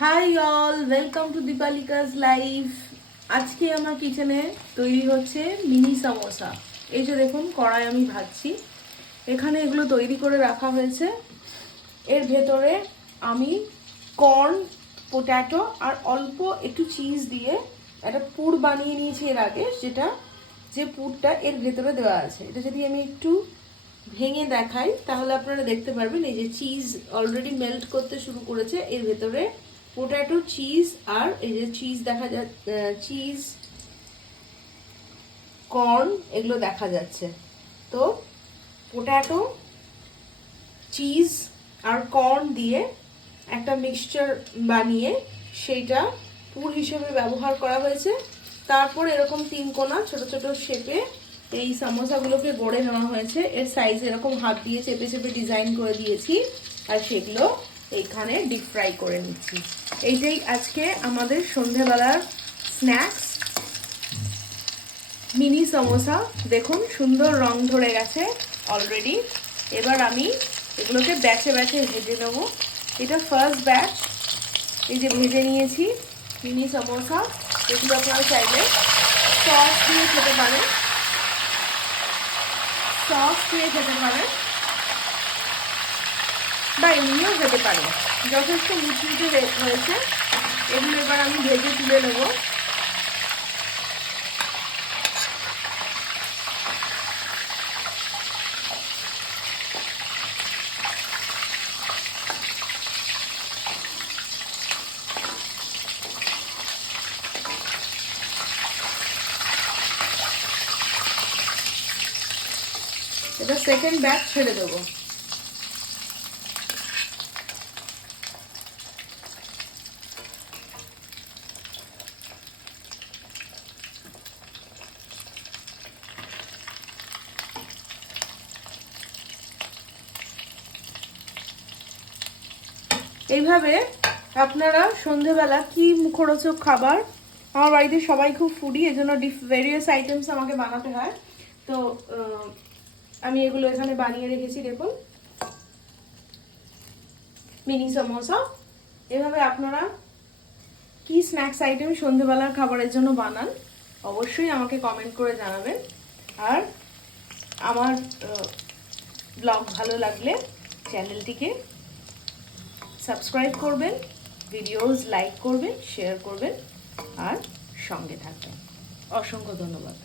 High all, welcome to Dipalika's life. আজকে আমার কিচেনে তৈরি হচ্ছে মিনি সামোসা। এই যে দেখুন, কড়াই আমি ভাজছি। এখানে এগুলো তৈরি করে রাখা হয়েছে। এর ভেতরে আমি কর্ন, পোট্যাটো আর অল্প একটু চিজ দিয়ে একটা পুর বানিয়ে নিয়েছি এর আগে, যে পুরটা এর ভেতরে দেওয়া আছে। এটা যদি আমি একটু ভেঙে দেখাই তাহলে আপনারা দেখতে পারবেন। এই যে চিজ অলরেডি মেল্ট করতে শুরু করেছে এর ভেতরে। পোট্যাটো, চিজ আর এই যে চিজ দেখা যাচ্ছে, চিজ, কর্ন, এগুলো দেখা যাচ্ছে। তো পোট্যাটো, চিজ আর কর্ন দিয়ে একটা মিক্সচার বানিয়ে সেইটা পুর হিসেবে ব্যবহার করা হয়েছে। তারপর এরকম তিন কোনা ছোট ছোট শেপে এই সামোসাগুলোকে গড়ে নেওয়া হয়েছে। এর সাইজ এরকম হাত দিয়ে চেপে চেপে ডিজাইন করে দিয়েছি, আর সেগুলো এইখানে ডিপ ফ্রাই করে নিচ্ছি। এইটাই আজকে আমাদের সন্ধেবেলার স্ন্যাক্স, মিনি সমোসা। দেখুন সুন্দর রং ধরে গেছে অলরেডি। এবার আমি এগুলোকে ব্যাচে ব্যাচে ভেজে নেবো। এটা ফার্স্ট ব্যাচ, এই যে ভেজে নিয়েছি মিনি সমোসা। এগুলো আপনারা চাইলে সস দিয়ে খেতে পারেন, বা এমনিও খেতে পারেন। যথেষ্ট মুচমুচে হয়েছে। এগুলো এবার আমি ভেজে তুলে নেবো। এটা সেকেন্ড ব্যাচ ছেড়ে দেবো। এইভাবে আপনারা সন্ধেবেলা কি মুখরোচক খাবার, আমার বাড়িতে সবাই খুব ফুডি, এজন্য ভেরিয়াস আইটেমস আমাকে বানাতে হয়। তো আমি এগুলো এখানে বানিয়ে রেখেছি। দেখুন, মিনি সমোসা। এভাবে আপনারা কি স্ন্যাক্স আইটেম সন্ধেবেলার খাবারের জন্য বানান, অবশ্যই আমাকে কমেন্ট করে জানাবেন। আর আমার ব্লগ ভালো লাগলে চ্যানেলটিকে সাবস্ক্রাইব করবেন, ভিডিওস লাইক করবেন, শেয়ার করবেন আর সঙ্গে থাকবেন। অসংখ্য ধন্যবাদ।